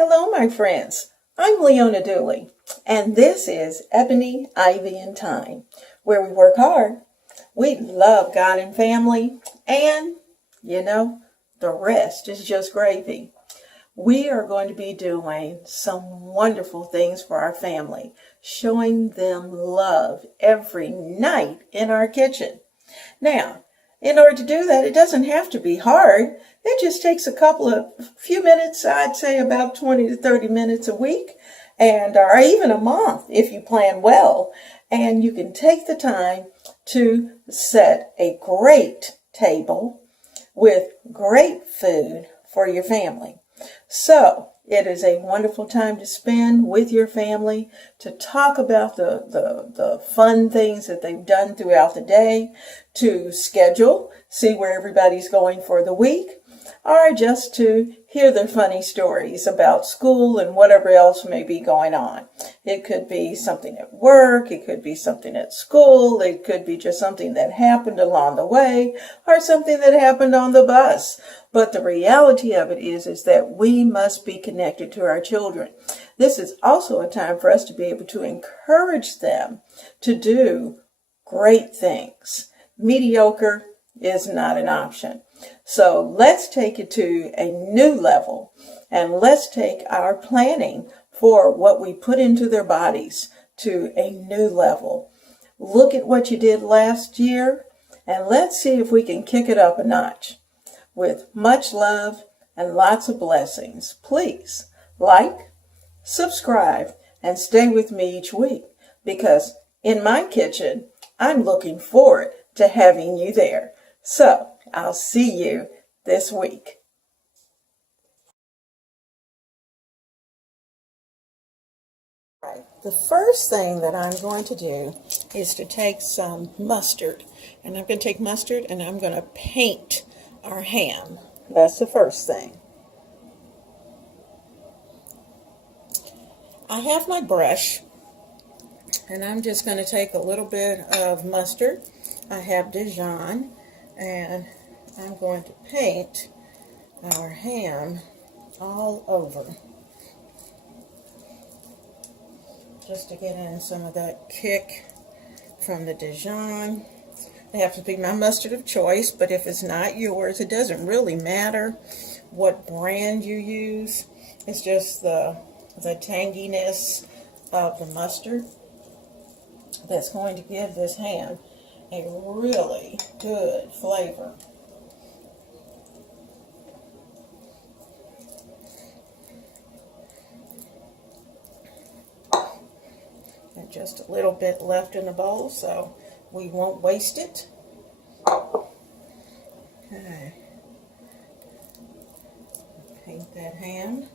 Hello, my friends. I'm Leona Dooley, and this is Ebony, Ivy, and Thyme, where we work hard, we love God and family, and, the rest is just gravy. We are going to be doing some wonderful things for our family, showing them love every night in our kitchen. Now, in order to do that, it doesn't have to be hard. It just takes a few minutes, I'd say about 20 to 30 minutes a week, or even a month if you plan well. And you can take the time to set a great table with great food for your family. So it is a wonderful time to spend with your family, to talk about the fun things that they've done throughout the day, to schedule, see where everybody's going for the week, or just to hear their funny stories about school and whatever else may be going on. It could be something at work, it could be something at school, it could be just something that happened along the way, or something that happened on the bus. But the reality of it is that we must be connected to our children. This is also a time for us to be able to encourage them to do great things. Mediocre is not an option. So let's take it to a new level, and let's take our planning for what we put into their bodies to a new level. Look at what you did last year, and let's see if we can kick it up a notch. With much love and lots of blessings, please like, subscribe, and stay with me each week, because in my kitchen, I'm looking forward to having you there. So I'll see you this week. All right, the first thing that I'm going to do is to take some mustard. And I'm going to take mustard and I'm going to paint our ham. That's the first thing. I have my brush, and I'm just going to take a little bit of mustard. I have Dijon, and I'm going to paint our ham all over, just to get in some of that kick from the Dijon. It has to be my mustard of choice, but if it's not yours, it doesn't really matter what brand you use. It's just the tanginess of the mustard that's going to give this ham a really good flavor. And just a little bit left in the bowl, so we won't waste it. Okay. Paint that ham.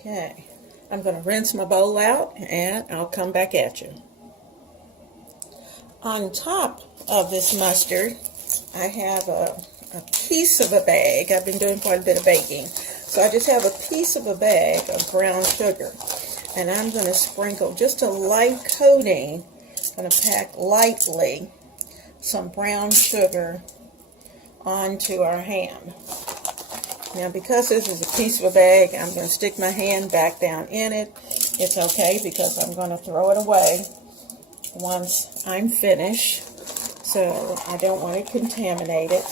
Okay. I'm going to rinse my bowl out, and I'll come back at you. On top of this mustard, I have a piece of a bag. I've been doing quite a bit of baking. So I just have a piece of a bag of brown sugar. And I'm going to sprinkle just a light coating. I'm going to pack lightly some brown sugar onto our ham. Now, because this is a piece of a bag, I'm going to stick my hand back down in it. It's okay, because I'm going to throw it away once I'm finished. So I don't want to contaminate it.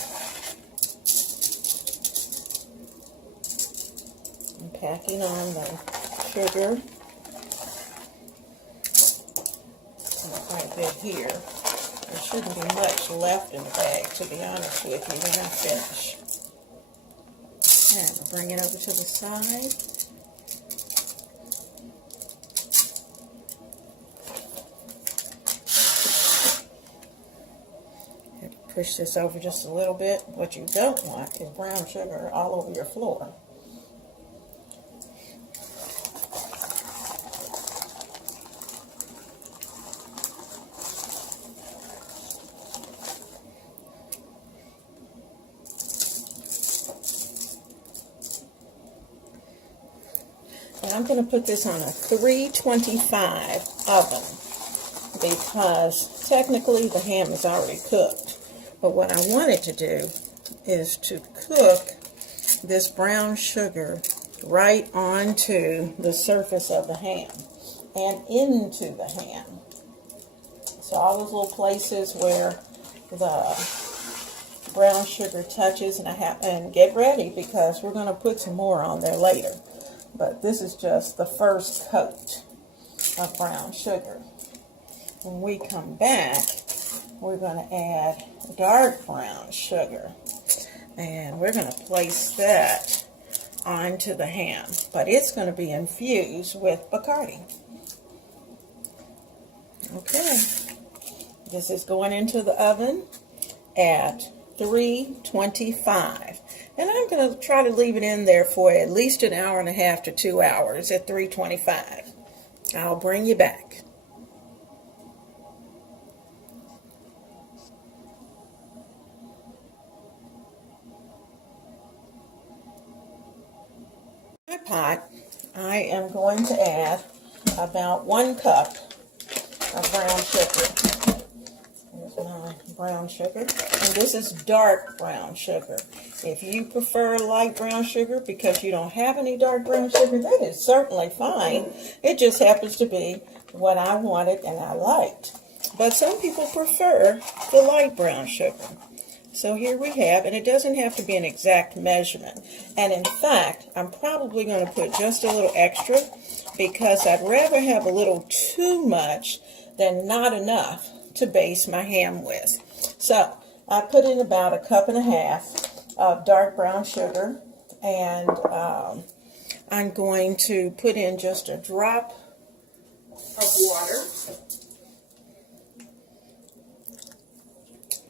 I'm packing on the sugar. Quite a bit here. There shouldn't be much left in the bag, to be honest with you, when I finish. And I'll bring it over to the side. Have to push this over just a little bit. What you don't want is brown sugar all over your floor. And I'm going to put this on a 325 oven, because technically the ham is already cooked. But what I wanted to do is to cook this brown sugar right onto the surface of the ham and into the ham. So all those little places where the brown sugar touches, and get ready because we're going to put some more on there later. But this is just the first coat of brown sugar. When we come back, we're going to add dark brown sugar, and we're going to place that onto the ham, but it's going to be infused with Bacardi. Okay, this is going into the oven at 325, and I'm going to try to leave it in there for at least an hour and a half to 2 hours at 325. I'll bring you back. My pot, I am going to add about 1 cup of brown sugar. Here's my brown sugar, and this is dark brown sugar. If you prefer light brown sugar because you don't have any dark brown sugar, that is certainly fine. It just happens to be what I wanted and I liked. But some people prefer the light brown sugar. So here we have, and it doesn't have to be an exact measurement. And in fact, I'm probably going to put just a little extra because I'd rather have a little too much than not enough to base my ham with. So I put in about 1.5 cups of dark brown sugar, and I'm going to put in just a drop of water.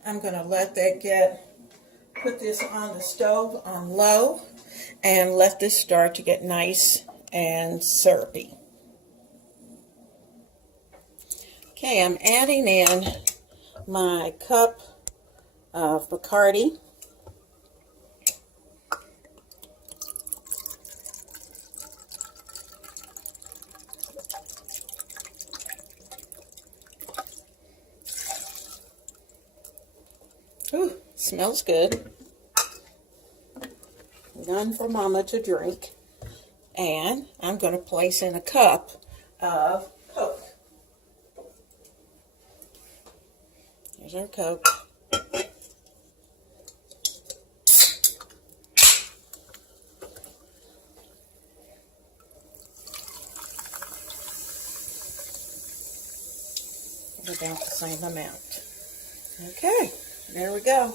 I'm going to let that put this on the stove on low and let this start to get nice and syrupy. Okay, I'm adding in my cup of Bacardi. Ooh, smells good. None for Mama to drink. And I'm going to place in a cup of Coke. Here's our Coke. About the same amount. Okay, there we go.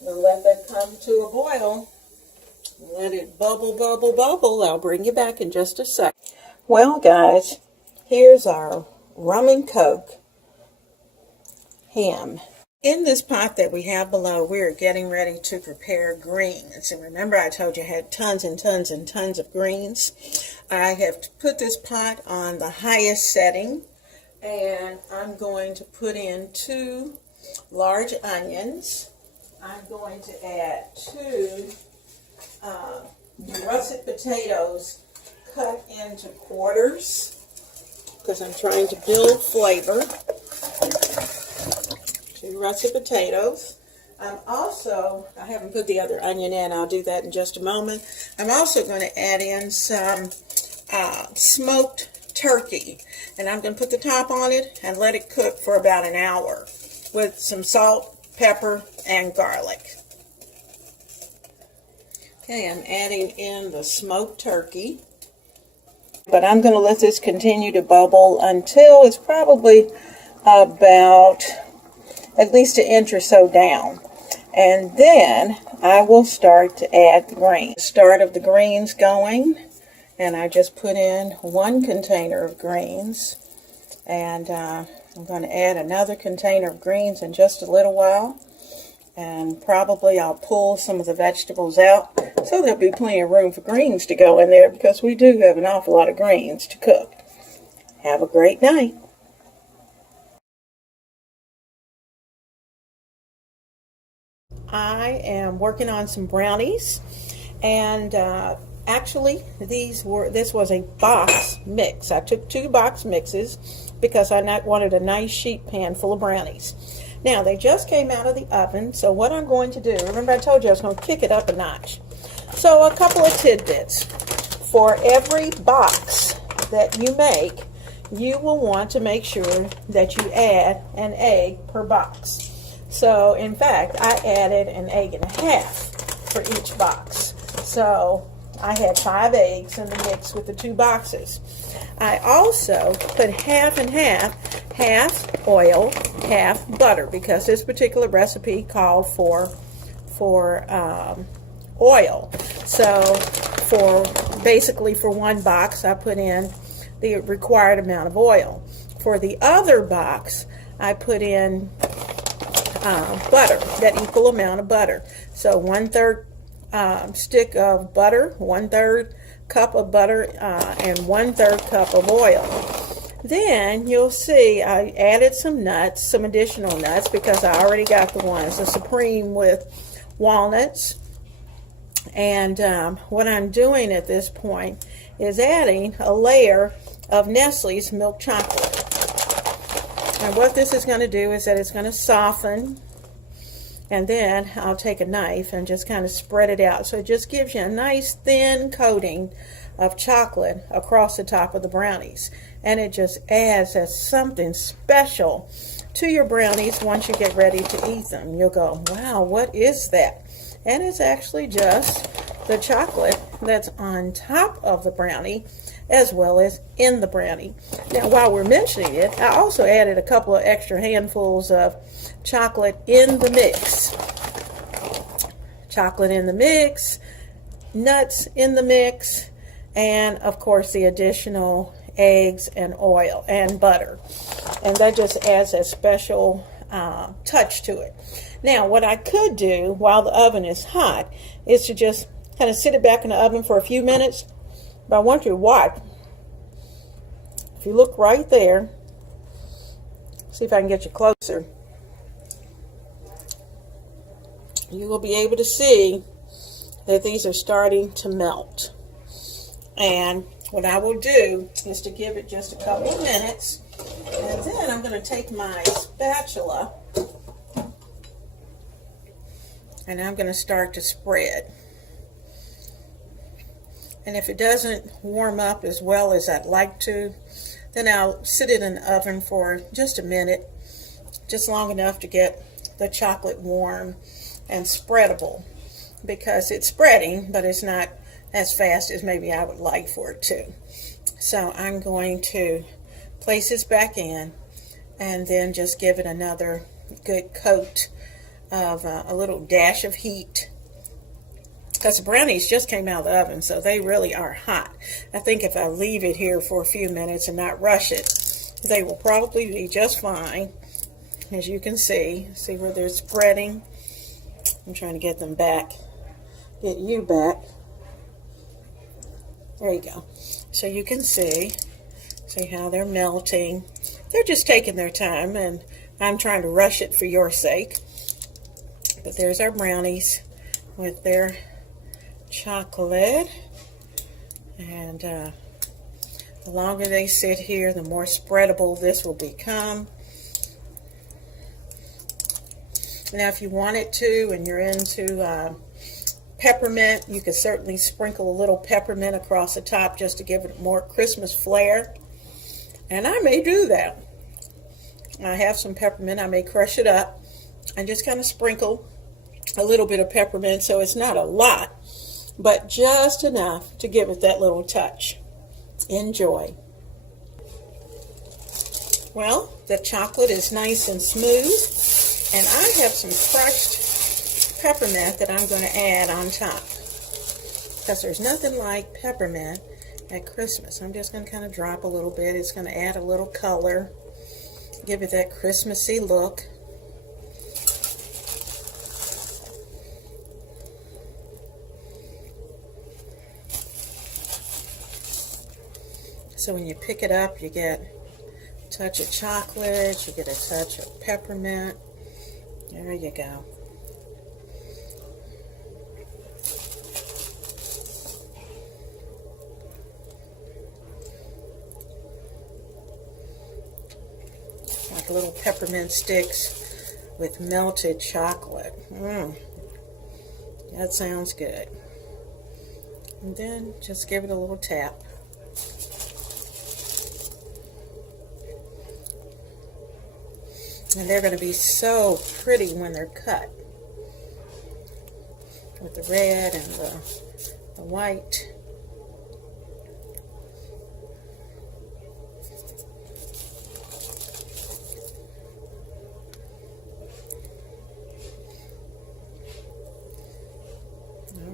We'll let that come to a boil. Let it bubble, bubble, bubble. I'll bring you back in just a sec. Well, guys, here's our rum and Coke ham. In this pot that we have below, we're getting ready to prepare greens. And remember, I told you I had tons and tons and tons of greens. I have put this pot on the highest setting, and I'm going to put in 2 large onions. I'm going to add 2 russet potatoes cut into quarters because I'm trying to build flavor. 2 russet potatoes. I haven't put the other onion in. I'll do that in just a moment. I'm also going to add in some smoked turkey, and I'm going to put the top on it and let it cook for about an hour with some salt, pepper, and garlic. Okay, I'm adding in the smoked turkey, but I'm going to let this continue to bubble until it's probably about at least 1 inch or so down. And then I will start to add the greens. Start of the greens going, and I just put in 1 container of greens, and I'm going to add another container of greens in just a little while, and probably I'll pull some of the vegetables out so there'll be plenty of room for greens to go in there because we do have an awful lot of greens to cook. Have a great night. I am working on some brownies, and actually this was a box mix. I took 2 box mixes because I wanted a nice sheet pan full of brownies. Now, they just came out of the oven, so what I'm going to do, remember I told you I was going to kick it up a notch. So a couple of tidbits. For every box that you make, you will want to make sure that you add an egg per box. So, in fact, I added an egg and a half for each box. So, I had 5 eggs in the mix with the 2 boxes. I also put half and half oil, half butter, because this particular recipe called for oil. So, basically for one box, I put in the required amount of oil. For the other box, I put in butter, that equal amount of butter. So 1/3 stick of butter, 1/3 cup of butter, and 1/3 cup of oil. Then you'll see I added some nuts, some additional nuts, because I already got the ones, the Supreme with walnuts. And what I'm doing at this point is adding a layer of Nestle's milk chocolate. And what this is going to do is that it's going to soften, and then I'll take a knife and just kind of spread it out. So it just gives you a nice thin coating of chocolate across the top of the brownies. And it just adds as something special to your brownies once you get ready to eat them. You'll go, wow, what is that? And it's actually just the chocolate that's on top of the brownie as well as in the brownie. Now, while we're mentioning it, I also added a couple of extra handfuls of chocolate in the mix. Chocolate in the mix, nuts in the mix, and of course the additional eggs and oil and butter. And that just adds a special touch to it. Now, what I could do while the oven is hot is to just kind of sit it back in the oven for a few minutes. But I want you to watch. If you look right there, see if I can get you closer, you will be able to see that these are starting to melt. And what I will do is to give it just a couple of minutes, and then I'm going to take my spatula and I'm going to start to spread. And if it doesn't warm up as well as I'd like to, then I'll sit it in the oven for just a minute, just long enough to get the chocolate warm and spreadable, because it's spreading, but it's not as fast as maybe I would like for it to. So I'm going to place this back in and then just give it another good coat of a little dash of heat, because the brownies just came out of the oven, so they really are hot. I think if I leave it here for a few minutes and not rush it, they will probably be just fine. As you can see where they're spreading. I'm trying to get them back, get you back. There you go. So you can see how they're melting. They're just taking their time, and I'm trying to rush it for your sake. But there's our brownies with their chocolate, and the longer they sit here, the more spreadable this will become. Now, if you wanted to, and you're into peppermint, you could certainly sprinkle a little peppermint across the top just to give it more Christmas flair, and I may do that. I have some peppermint. I may crush it up and just kind of sprinkle a little bit of peppermint, so it's not a lot, but just enough to give it that little touch. Enjoy. Well, the chocolate is nice and smooth, and I have some crushed peppermint that I'm going to add on top, because there's nothing like peppermint at Christmas. I'm just going to kind of drop a little bit. It's going to add a little color, give it that Christmassy look. So when you pick it up, you get a touch of chocolate, you get a touch of peppermint. There you go. Like little peppermint sticks with melted chocolate. That sounds good. And then just give it a little tap. And they're going to be so pretty when they're cut, with the red and the white.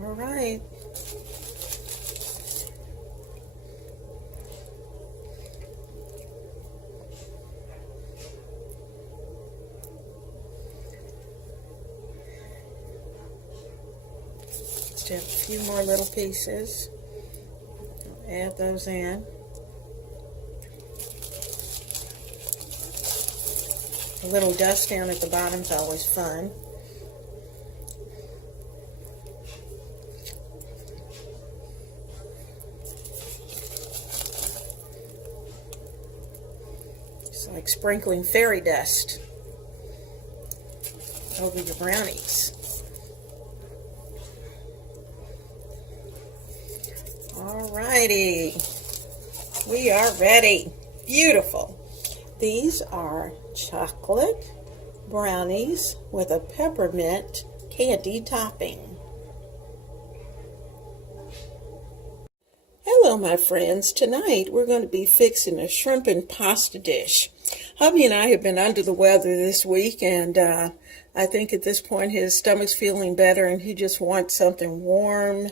All right. Just have a few more little pieces. Add those in. A little dust down at the bottom is always fun. It's like sprinkling fairy dust over your brownies. Alrighty, we are ready. Beautiful. These are chocolate brownies with a peppermint candy topping. Hello, my friends. Tonight we're going to be fixing a shrimp and pasta dish. Hubby and I have been under the weather this week, and I think at this point his stomach's feeling better and he just wants something warm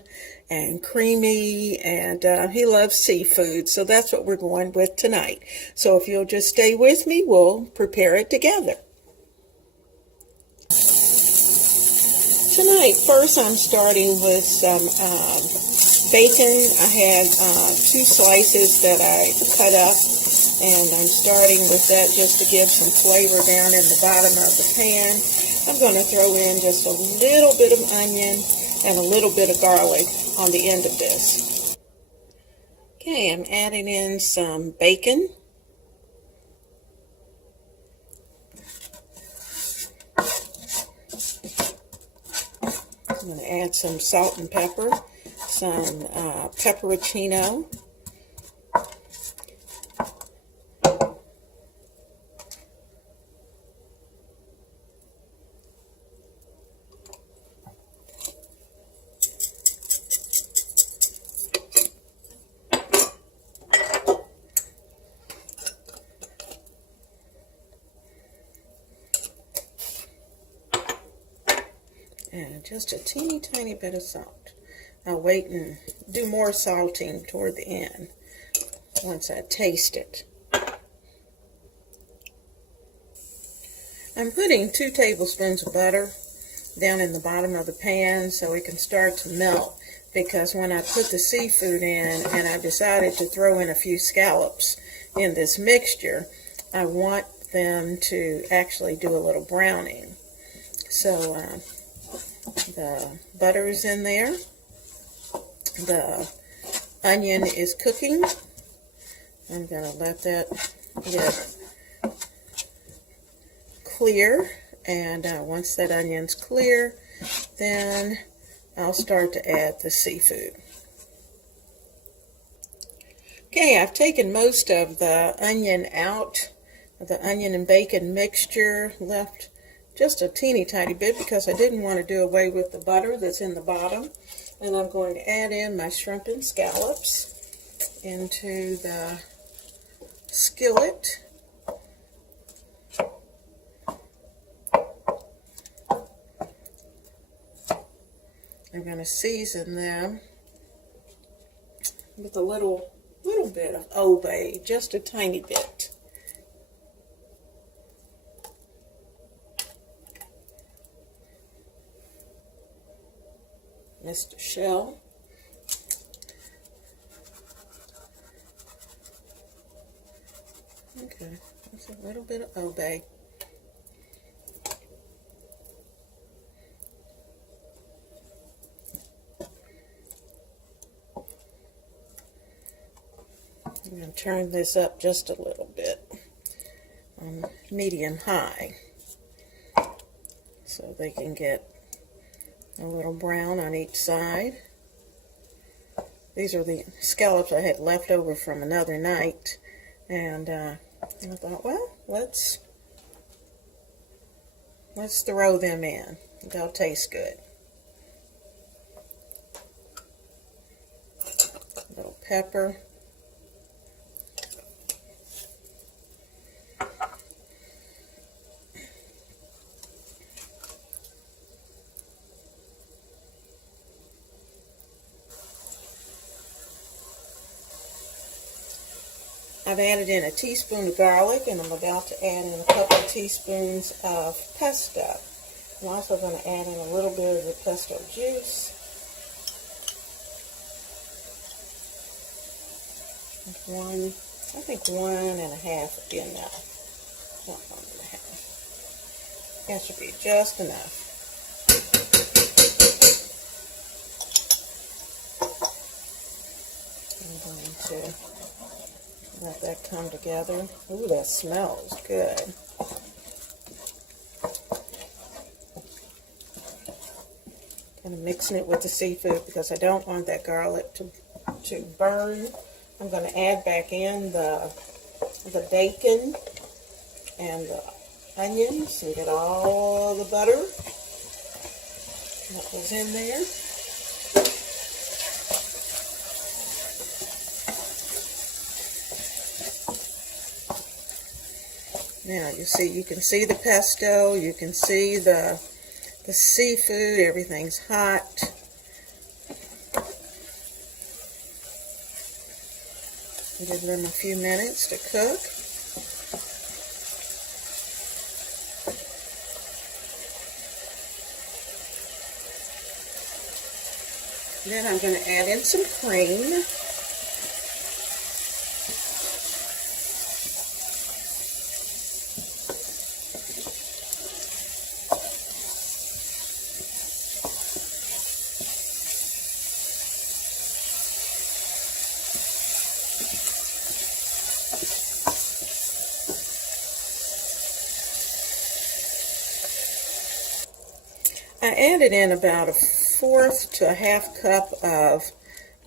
and creamy, and he loves seafood, so that's what we're going with tonight. So if you'll just stay with me, we'll prepare it together. Tonight, first I'm starting with some bacon. I had 2 slices that I cut up, and I'm starting with that just to give some flavor down in the bottom of the pan. I'm going to throw in just a little bit of onion and a little bit of garlic on the end of this. Okay, I'm adding in some bacon. I'm going to add some salt and pepper, some pepperoncino, and just a teeny tiny bit of salt. I'll wait and do more salting toward the end once I taste it. I'm putting 2 tablespoons of butter down in the bottom of the pan so it can start to melt, because when I put the seafood in and I decided to throw in a few scallops in this mixture, I want them to actually do a little browning. So the butter is in there. The onion is cooking. I'm going to let that get clear, and once that onion's clear, then I'll start to add the seafood. Okay, I've taken most of the onion out, the onion and bacon mixture, left just a teeny tiny bit because I didn't want to do away with the butter that's in the bottom. And I'm going to add in my shrimp and scallops into the skillet. I'm going to season them with a little bit of Old Bay, just a tiny bit. Mr. Shell. Okay, that's a little bit of Old Bay. I'm going to turn this up just a little bit on medium high. so they can get a little brown on each side. These are the scallops I had left over from another night, and I thought, well, let's throw them in. They'll taste good. A little pepper. I've added in a teaspoon of garlic, and I'm about to add in a couple of teaspoons of pesto. I'm also going to add in a little bit of the pesto juice. I think 1.5 would be enough. Not 1.5. That should be just enough. I'm going to let that come together. Ooh, that smells good. Kind of mixing it with the seafood because I don't want that garlic to burn. I'm going to add back in the bacon and the onions and get all the butter that was in there. Now you can see the pesto, you can see the seafood, everything's hot. Give them a few minutes to cook. Then I'm going to add in some cream. I added in about 1/4 to 1/2 cup of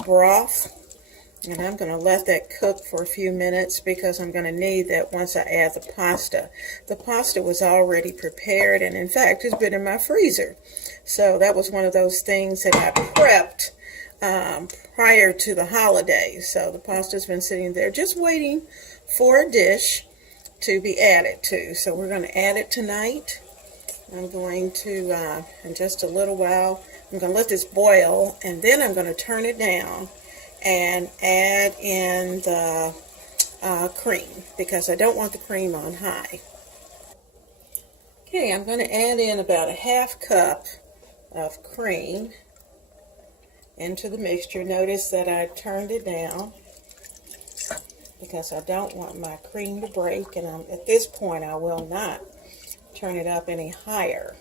broth, and I'm going to let that cook for a few minutes because I'm going to need that once I add the pasta. The pasta was already prepared, and in fact it's been in my freezer. So that was one of those things that I prepped prior to the holidays. So the pasta's been sitting there just waiting for a dish to be added to. So we're going to add it tonight. I'm going to, in just a little while, I'm going to let this boil, and then I'm going to turn it down and add in the cream, because I don't want the cream on high. Okay, I'm going to add in about 1/2 cup of cream into the mixture. Notice that I turned it down because I don't want my cream to break, and at this point I will not turn it up any higher.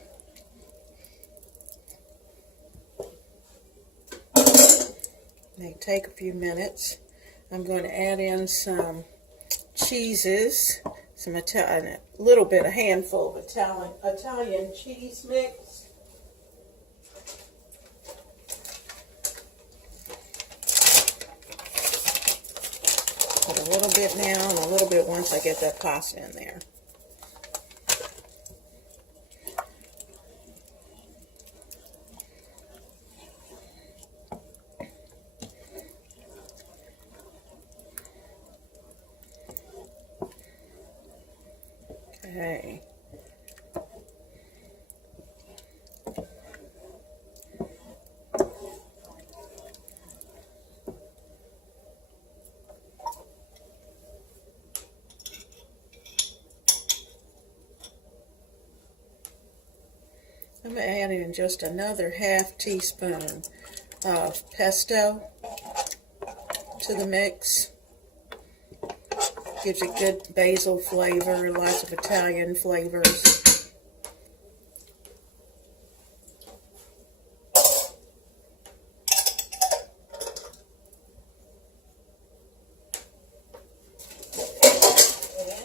May take a few minutes. I'm going to add in some cheeses, a little bit, a handful of Italian cheese mix. Put a little bit now and a little bit once I get that pasta in there. Okay. I'm going to add in just another 1/2 teaspoon of pesto to the mix. Gives it good basil flavor, lots of Italian flavors.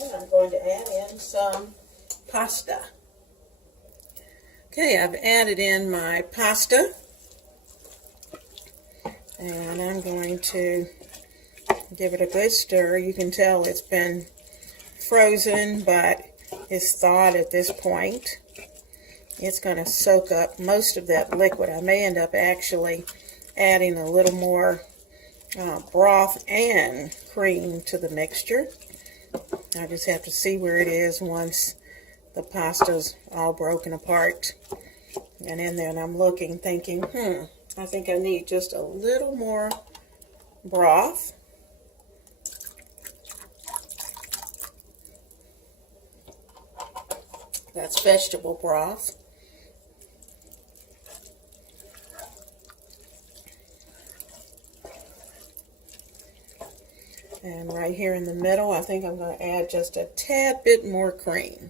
And I'm going to add in some pasta. Okay, I've added in my pasta, and I'm going to give it a good stir. You can tell it's been frozen, but it's thawed at this point. It's going to soak up most of that liquid. I may end up actually adding a little more broth and cream to the mixture. I just have to see where it is once the pasta's all broken apart and in there, and I'm looking, thinking, I think I need just a little more broth. That's vegetable broth. And right here in the middle, I think I'm going to add just a tad bit more cream.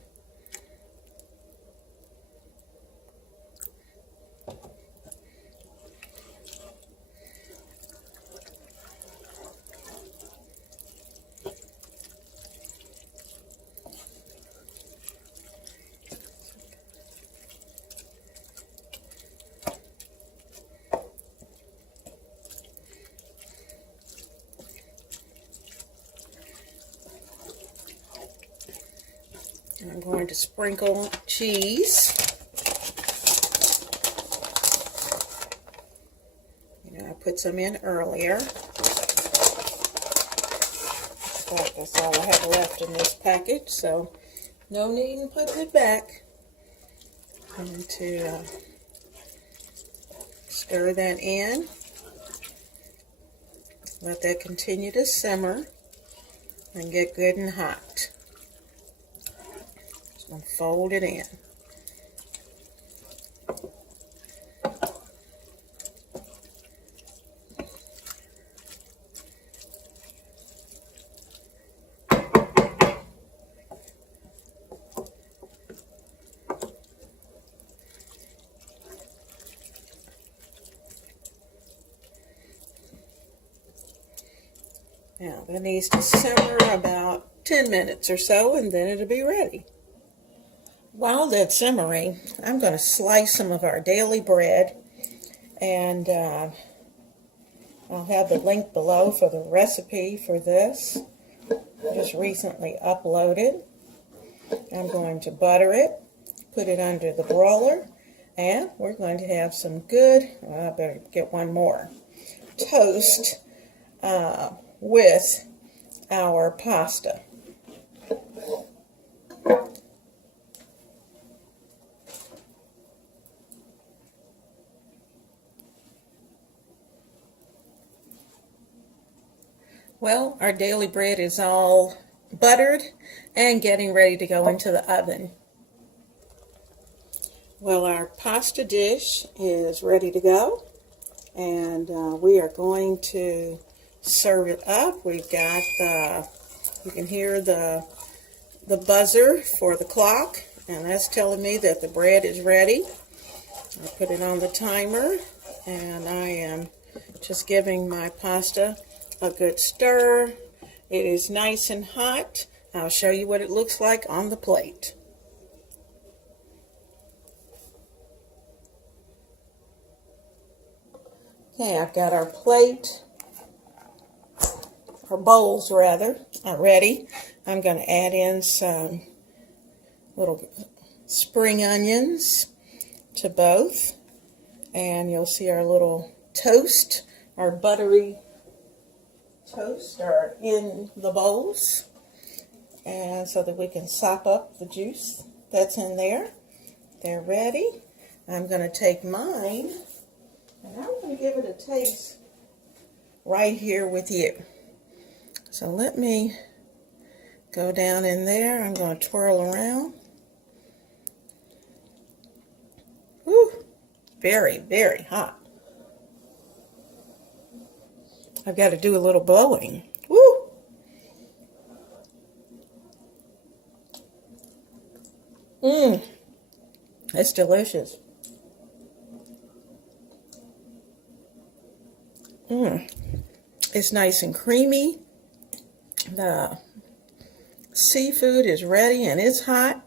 And I'm going to sprinkle cheese. I put some in earlier. But that's all I have left in this package, so no need in putting it back. I'm going to stir that in. Let that continue to simmer and get good and hot. And fold it in. Now that needs to simmer about 10 minutes or so, and then it'll be ready. While that's simmering, I'm going to slice some of our daily bread, and I'll have the link below for the recipe for this. Just recently uploaded. I'm going to butter it, put it under the broiler, and we're going to have some good, I better get one more, toast with our pasta. Well, our daily bread is all buttered and getting ready to go into the oven. Well, our pasta dish is ready to go, and we are going to serve it up. We've got you can hear the buzzer for the clock, and that's telling me that the bread is ready. I put it on the timer, and I am just giving my pasta a good stir. It is nice and hot. I'll show you what it looks like on the plate. Okay, I've got our plate, or bowls rather, are ready. I'm going to add in some little spring onions to both, and you'll see our little toast, our buttery toast are in the bowls, and so that we can sop up the juice that's in there. They're ready. I'm going to take mine, and I'm going to give it a taste right here with you. So let me go down in there. I'm going to twirl around. Whew, very, very hot. I've got to do a little blowing. Woo! It's delicious. It's nice and creamy. The seafood is ready and it's hot.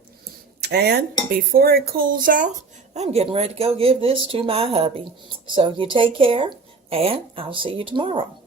And before it cools off, I'm getting ready to go give this to my hubby. So you take care, and I'll see you tomorrow.